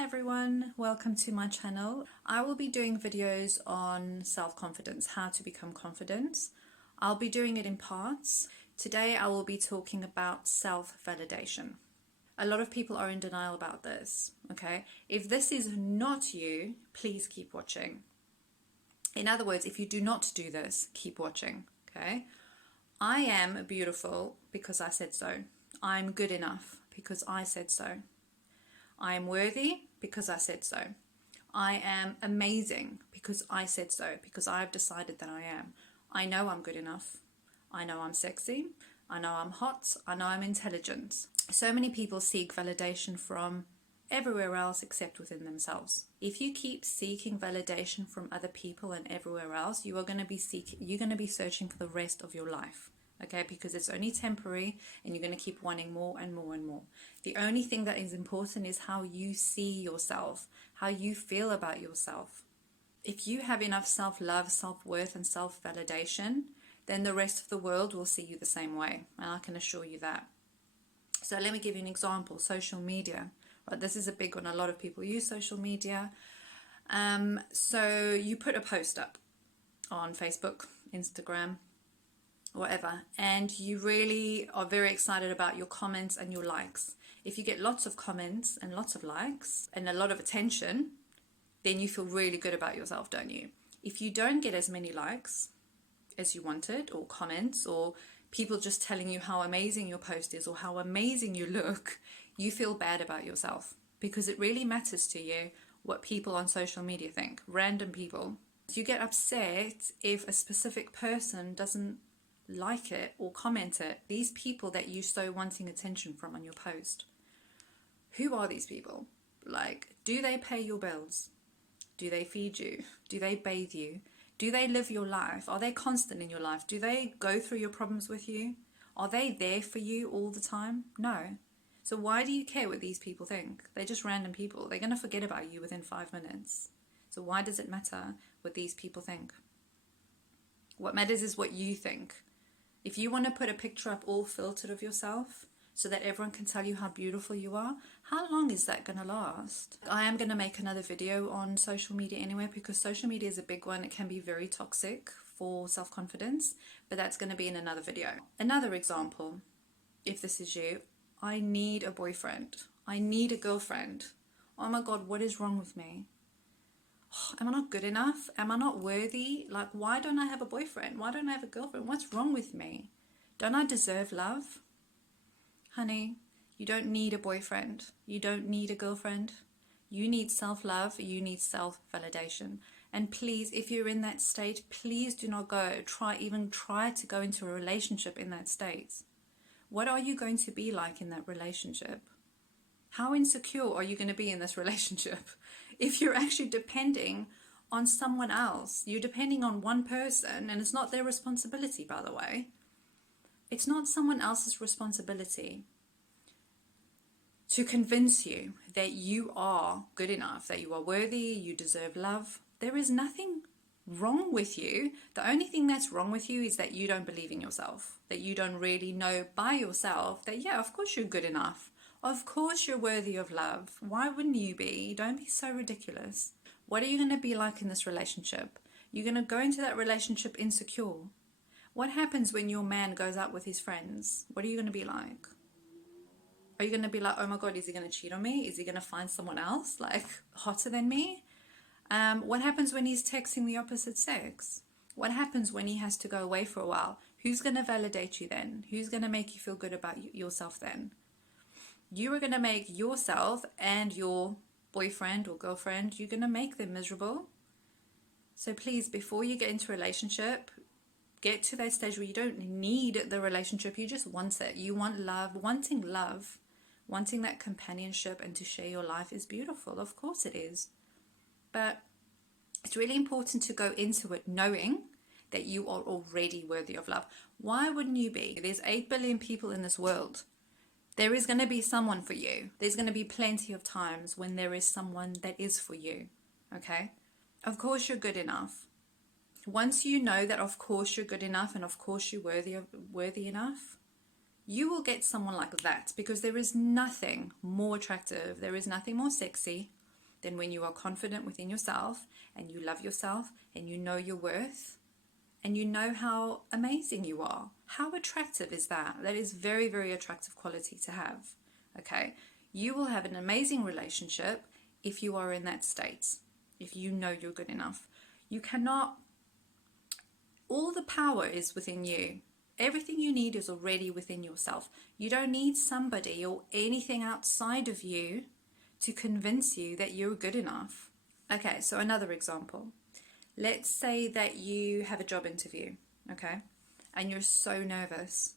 Hi everyone, welcome to my channel. I will be doing videos on self-confidence, how to become confident. I'll be doing it in parts. Today I will be talking about self-validation. A lot of people are in denial about this, okay? If this is not you, please keep watching. In other words, if you do not do this, keep watching, okay? I am beautiful because I said so. I'm good enough because I said so. I am worthy because I said so. I am amazing because I said so, because I've decided that I am. I know I'm good enough. I know I'm sexy. I know I'm hot. I know I'm intelligent. So many people seek validation from everywhere else except within themselves. If you keep seeking validation from other people and everywhere else, you're going to be searching for the rest of your life. Okay, because it's only temporary and you're going to keep wanting more and more and more. The only thing that is important is how you see yourself, how you feel about yourself. If you have enough self-love, self-worth and self-validation, then the rest of the world will see you the same way. And I can assure you that. So let me give you an example. Social media. Right, this is a big one. A lot of people use social media. So you put a post up on Facebook, Instagram, whatever, and you really are very excited about your comments and your likes. If you get lots of comments and lots of likes and a lot of attention, then you feel really good about yourself, don't you? If you don't get as many likes as you wanted, or comments, or people just telling you how amazing your post is or how amazing you look, you feel bad about yourself, because it really matters to you what people on social media think, random people. You get upset if a specific person doesn't like it or comment it. These people that you're so wanting attention from on your post, who are these people? Like, do they pay your bills? Do they feed you? Do they bathe you? Do they live your life? Are they constant in your life? Do they go through your problems with you? Are they there for you all the time? No. So why do you care what these people think? They're just random people. They're going to forget about you within 5 minutes. So why does it matter what these people think? What matters is what you think. If you want to put a picture up all filtered of yourself so that everyone can tell you how beautiful you are, how long is that going to last? I am going to make another video on social media anyway, because social media is a big one. It can be very toxic for self-confidence, but that's going to be in another video. Another example, if this is you, I need a boyfriend. I need a girlfriend. Oh my God, what is wrong with me? Am I not good enough? Am I not worthy? Like, why don't I have a boyfriend? Why don't I have a girlfriend? What's wrong with me? Don't I deserve love? Honey, you don't need a boyfriend. You don't need a girlfriend. You need self-love. You need self-validation. And please, if you're in that state, please do not even try to go into a relationship in that state. What are you going to be like in that relationship? How insecure are you going to be in this relationship? If you're actually depending on someone else, you're depending on one person, and it's not their responsibility, by the way. It's not someone else's responsibility to convince you that you are good enough, that you are worthy, you deserve love. There is nothing wrong with you. The only thing that's wrong with you is that you don't believe in yourself, that you don't really know by yourself that, yeah, of course you're good enough. Of course you're worthy of love. Why wouldn't you be? Don't be so ridiculous. What are you going to be like in this relationship? You're going to go into that relationship insecure. What happens when your man goes out with his friends? What are you going to be like? Are you going to be like, oh my God, is he going to cheat on me? Is he going to find someone else, like, hotter than me? What happens when he's texting the opposite sex? What happens when he has to go away for a while? Who's going to validate you then? Who's going to make you feel good about yourself then? You are going to make yourself and your boyfriend or girlfriend, you're going to make them miserable. So please, before you get into a relationship, get to that stage where you don't need the relationship, you just want it. You want love. Wanting that companionship and to share your life is beautiful. Of course it is. But it's really important to go into it knowing that you are already worthy of love. Why wouldn't you be? There's 8 billion people in this world. There is going to be someone for you. There's going to be plenty of times when there is someone that is for you. Okay? Of course you're good enough. Once you know that of course you're good enough and of course you're worthy enough, you will get someone like that, because there is nothing more attractive. There is nothing more sexy. then when you are confident within yourself and you love yourself and you know your worth and you know how amazing you are, how attractive is that? That is very, very attractive quality to have. Okay, you will have an amazing relationship if you are in that state, if you know you're good enough. You cannot, all the power is within you. Everything you need is already within yourself. You don't need somebody or anything outside of you to convince you that you're good enough. Okay, so another example. Let's say that you have a job interview, okay, and you're so nervous.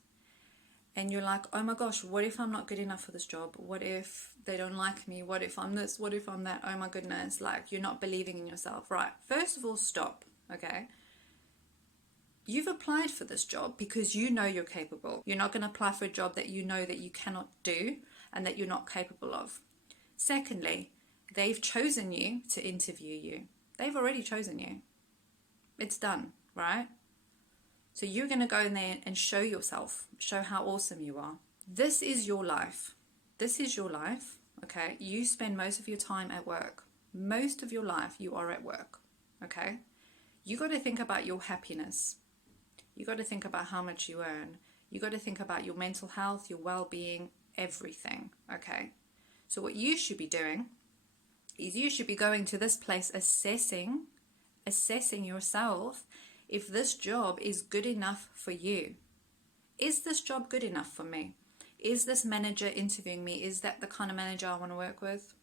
And you're like, oh my gosh, what if I'm not good enough for this job? What if they don't like me? What if I'm this? What if I'm that? Oh my goodness, like you're not believing in yourself. Right, first of all, stop, okay? You've applied for this job because you know you're capable. You're not going to apply for a job that you know that you cannot do and that you're not capable of. Secondly, they've chosen you to interview you. They've already chosen you. It's done, right? So you're going to go in there and show yourself, show how awesome you are. This is your life. This is your life, okay? You spend most of your time at work. Most of your life you are at work, okay? You got to think about your happiness. You got to think about how much you earn. You got to think about your mental health, your well-being, everything, okay? So what you should be doing is you should be going to this place assessing yourself if this job is good enough for you. Is this job good enough for me? Is this manager interviewing me? Is that the kind of manager I want to work with?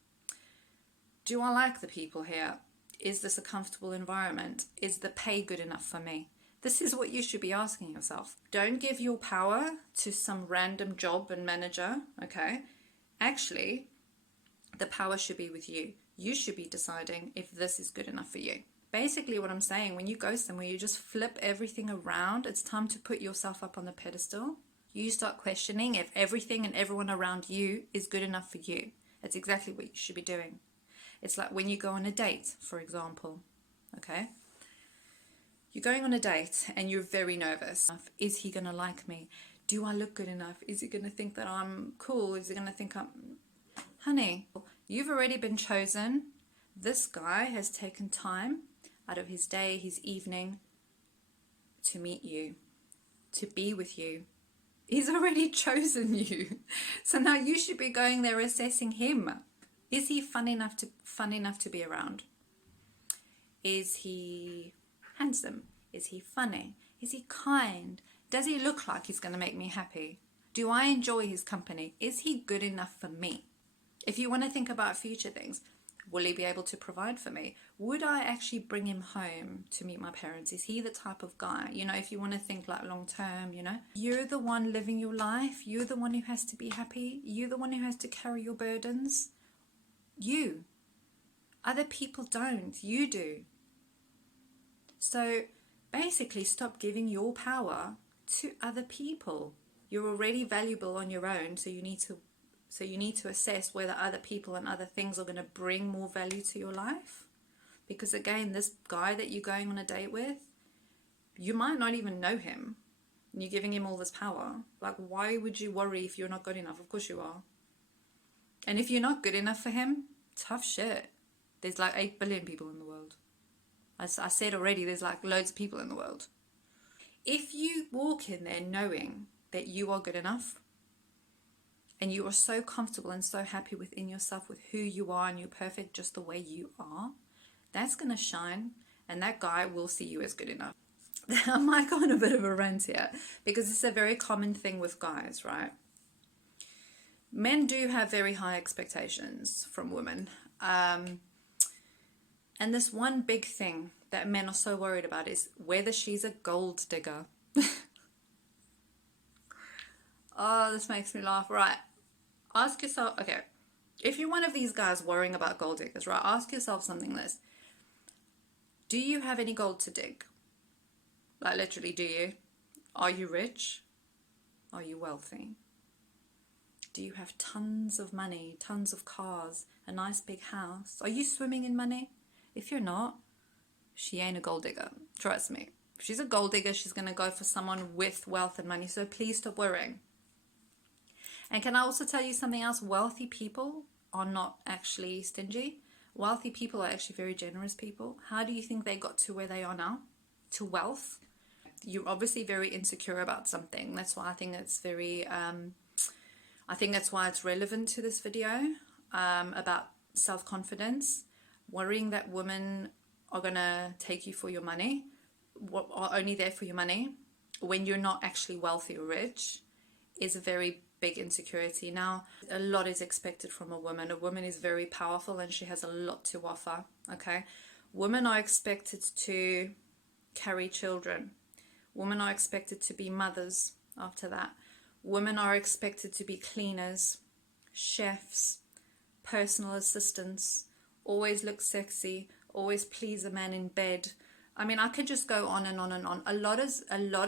Do I like the people here? Is this a comfortable environment? Is the pay good enough for me? This is what you should be asking yourself. Don't give your power to some random job and manager, okay? Actually, the power should be with you. You should be deciding if this is good enough for you. Basically what I'm saying, when you go somewhere, you just flip everything around. It's time to put yourself up on the pedestal. You start questioning if everything and everyone around you is good enough for you. That's exactly what you should be doing. It's like when you go on a date, for example, okay? You're going on a date and you're very nervous. Is he going to like me? Do I look good enough? Is he going to think that I'm cool? Is he going to think I'm... Honey, you've already been chosen. This guy has taken time out of his day, his evening, to meet you, to be with you. He's already chosen you. So now you should be going there assessing him. Is he fun enough to be around? Is he handsome? Is he funny? Is he kind? Does he look like he's going to make me happy? Do I enjoy his company? Is he good enough for me? If you want to think about future things, will he be able to provide for me? Would I actually bring him home to meet my parents? Is he the type of guy? You know, if you want to think like long term, you know, you're the one living your life. You're the one who has to be happy. You're the one who has to carry your burdens. You. Other people don't. You do. So basically stop giving your power to other people. You're already valuable on your own, so you need to assess whether other people and other things are going to bring more value to your life. Because again, this guy that you're going on a date with, you might not even know him. And you're giving him all this power. Like, why would you worry if you're not good enough? Of course you are. And if you're not good enough for him, tough shit. There's like 8 billion people in the world. As I said already, there's like loads of people in the world. If you walk in there knowing that you are good enough, and you are so comfortable and so happy within yourself with who you are and you're perfect just the way you are, that's going to shine, and that guy will see you as good enough. I might go on a bit of a rant here because it's a very common thing with guys, right? Men do have very high expectations from women. And this one big thing that men are so worried about is whether she's a gold digger. Oh, this makes me laugh. Right. Ask yourself, okay, if you're one of these guys worrying about gold diggers, right, ask yourself something like this. Do you have any gold to dig? Like, literally, do you? Are you rich? Are you wealthy? Do you have tons of money, tons of cars, a nice big house? Are you swimming in money? If you're not, she ain't a gold digger. Trust me. If she's a gold digger, she's going to go for someone with wealth and money. So please stop worrying. And can I also tell you something else? Wealthy people are not actually stingy. Wealthy people are actually very generous people. How do you think they got to where they are now? To wealth? You're obviously very insecure about something. That's why I think it's very, I think that's why it's relevant to this video, about self-confidence, worrying that women are going to take you for your money, are only there for your money, when you're not actually wealthy or rich, is a very big insecurity. Now, a lot is expected from a woman. A woman is very powerful and she has a lot to offer, okay? Women are expected to carry children. Women are expected to be mothers after that. Women are expected to be cleaners, chefs, personal assistants, always look sexy, always please a man in bed. I mean, I could just go on and on and on. A lot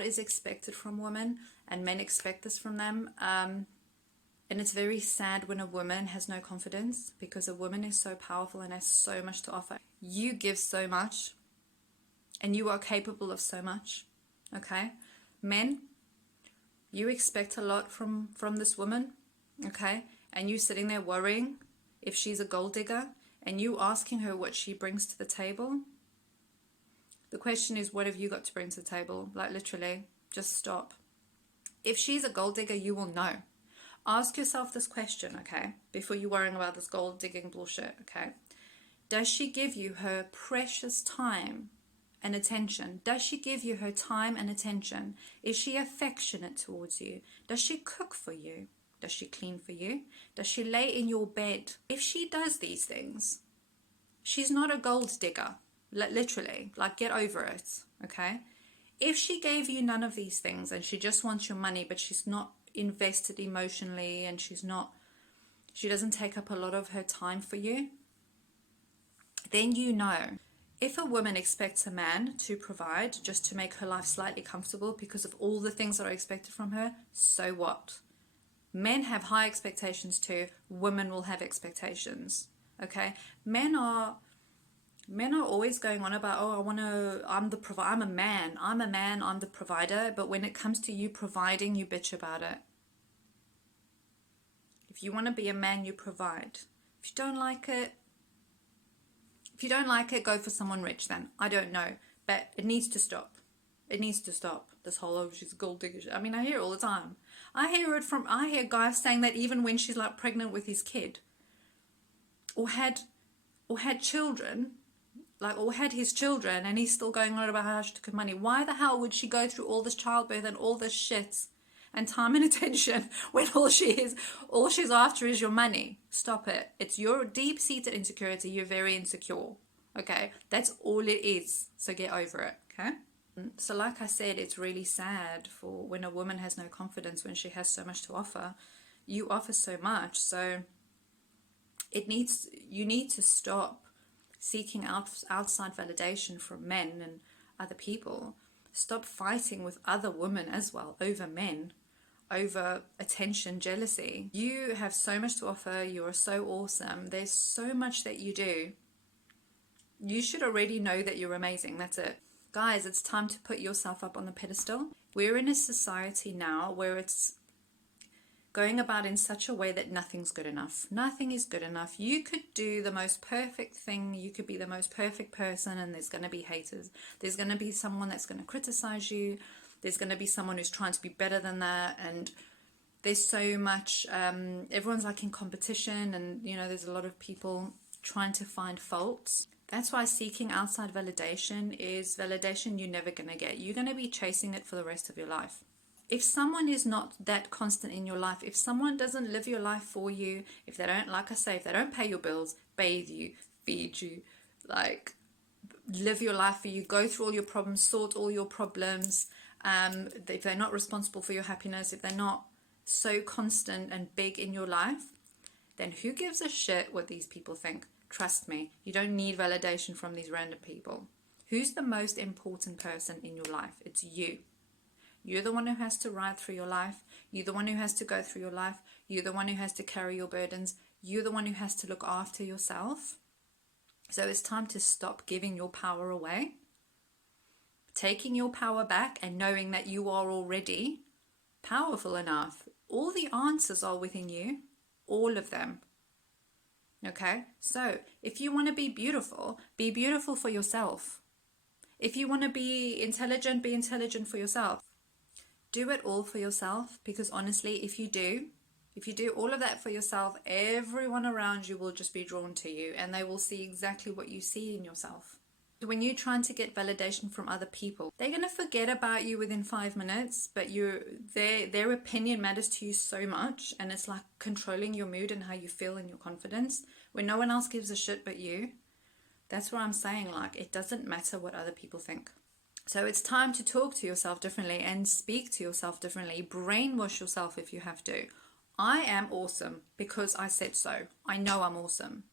is expected from women, and men expect this from them. And it's very sad when a woman has no confidence, because a woman is so powerful and has so much to offer. You give so much, and you are capable of so much. Okay, men, you expect a lot from this woman. Okay, and you sitting there worrying if she's a gold digger, and you asking her what she brings to the table. The question is, what have you got to bring to the table? Like, literally, just stop. If she's a gold digger, you will know. Ask yourself this question, okay, before you're worrying about this gold digging bullshit, okay? Does she give you her precious time and attention? Does she give you her time and attention? Is she affectionate towards you? Does she cook for you? Does she clean for you? Does she lay in your bed? If she does these things, she's not a gold digger. Literally, like, get over it, okay? If she gave you none of these things and she just wants your money, but she's not invested emotionally, and she doesn't take up a lot of her time for you, then you know. If a woman expects a man to provide just to make her life slightly comfortable because of all the things that are expected from her, so what? Men have high expectations too. Women will have expectations, okay? Men are always going on about, oh, I'm a man, I'm the provider. But when it comes to you providing, you bitch about it. If you want to be a man, you provide. If you don't like it, go for someone rich then. I don't know. But it needs to stop. It needs to stop. This whole, oh, she's a gold digger. I mean, I hear it all the time. I hear guys saying that even when she's like pregnant with his kid, or had children, like, or had his children, and he's still going on about how she took her money. Why the hell would she go through all this childbirth and all this shit and time and attention when all she's after is your money? Stop it. It's your deep-seated insecurity. You're very insecure. Okay, that's all it is. So get over it. Okay. So like I said, it's really sad for when a woman has no confidence, when she has so much to offer. You offer so much, so you need to stop seeking outside validation from men and other people. Stop fighting with other women as well over men, over attention, jealousy. You have so much to offer. You are so awesome. There's so much that you do. You should already know that you're amazing. That's it. Guys, it's time to put yourself up on the pedestal. We're in a society now where it's going about in such a way that nothing's good enough. Nothing is good enough. You could do the most perfect thing. You could be the most perfect person, and there's going to be haters. There's going to be someone that's going to criticize you. There's going to be someone who's trying to be better than that. And there's so much, everyone's like in competition, and, you know, there's a lot of people trying to find faults. That's why seeking outside validation is validation you're never going to get. You're going to be chasing it for the rest of your life. If someone is not that constant in your life, if someone doesn't live your life for you, if they don't, like I say, if they don't pay your bills, bathe you, feed you, like, live your life for you, go through all your problems, sort all your problems, if they're not responsible for your happiness, if they're not so constant and big in your life, then who gives a shit what these people think? Trust me, you don't need validation from these random people. Who's the most important person in your life? It's you. You're the one who has to ride through your life. You're the one who has to go through your life. You're the one who has to carry your burdens. You're the one who has to look after yourself. So it's time to stop giving your power away, taking your power back, and knowing that you are already powerful enough. All the answers are within you, all of them. Okay? So if you want to be beautiful for yourself. If you want to be intelligent for yourself. Do it all for yourself, because honestly, if you do all of that for yourself, everyone around you will just be drawn to you and they will see exactly what you see in yourself. When you're trying to get validation from other people, they're going to forget about you within 5 minutes, but their opinion matters to you so much, and it's like controlling your mood and how you feel and your confidence when no one else gives a shit but you. That's what I'm saying, like, it doesn't matter what other people think. So it's time to talk to yourself differently and speak to yourself differently. Brainwash yourself if you have to. I am awesome because I said so. I know I'm awesome.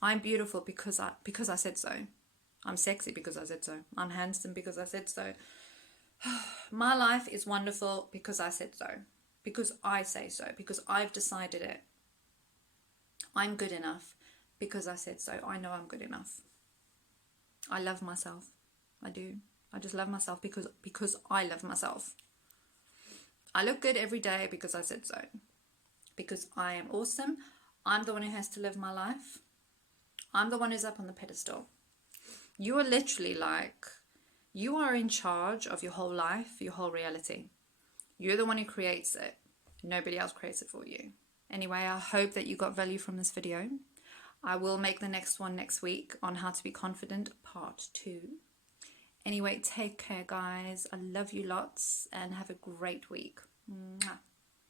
I'm beautiful because I said so. I'm sexy because I said so. I'm handsome because I said so. My life is wonderful because I said so. Because I say so. Because I've decided it. I'm good enough because I said so. I know I'm good enough. I love myself. I do. I just love myself because I love myself. I look good every day because I said so. Because I am awesome. I'm the one who has to live my life. I'm the one who's up on the pedestal. You are literally like, you are in charge of your whole life, your whole reality. You're the one who creates it. Nobody else creates it for you. Anyway, I hope that you got value from this video. I will make the next one next week on how to be confident, part 2. Anyway, take care, guys. I love you lots and have a great week. Mwah.